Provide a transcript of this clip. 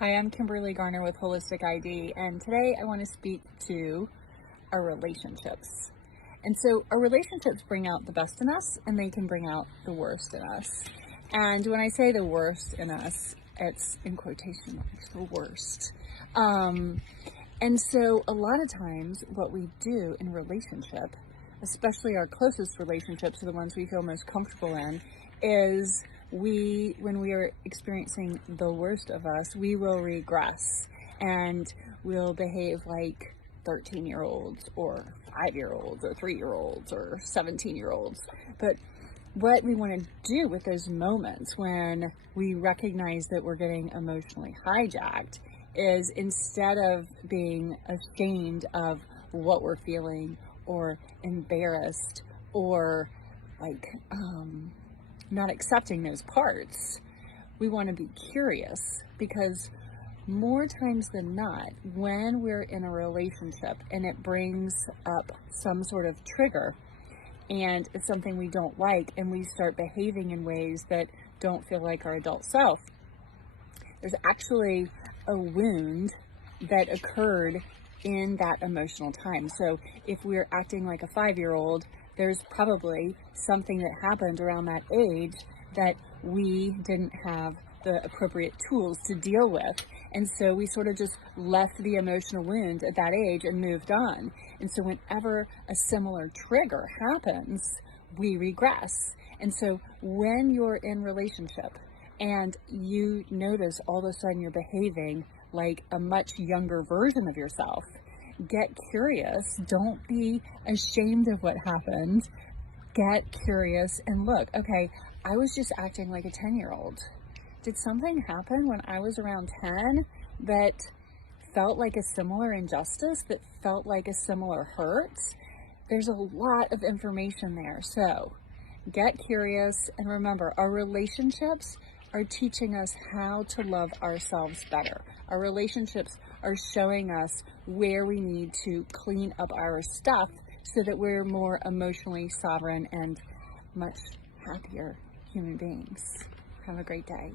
Hi, I'm Kimberly Garner with Holistic ID, and today I want to speak to our relationships. And so our relationships bring out the best in us, and they can bring out the worst in us. And when I say the worst in us, it's in quotation marks, the worst. And so a lot of times what we do in relationship, especially our closest relationships, are the ones we feel most comfortable in, is when we are experiencing the worst of us, we will regress and we'll behave like 13-year-olds or 5-year-olds or 3-year-olds or 17-year-olds. But what we want to do with those moments when we recognize that we're getting emotionally hijacked is, instead of being ashamed of what we're feeling or embarrassed or not accepting those parts, we want to be curious, because more times than not, when we're in a relationship and it brings up some sort of trigger and it's something we don't like and we start behaving in ways that don't feel like our adult self, there's actually a wound that occurred in that emotional time. So if we're acting like a 5-year-old, there's probably something that happened around that age that we didn't have the appropriate tools to deal with. And so we sort of just left the emotional wound at that age and moved on. And so whenever a similar trigger happens, we regress. And so when you're in relationship and you notice all of a sudden you're behaving like a much younger version of yourself, get curious. Don't be ashamed of what happened. Get curious and look, okay, I was just acting like a 10-year-old. Did something happen when I was around 10 that felt like a similar injustice, that felt like a similar hurt? There's a lot of information there. So get curious, and remember, our relationships are teaching us how to love ourselves better. Our relationships are showing us where we need to clean up our stuff so that we're more emotionally sovereign and much happier human beings. Have a great day.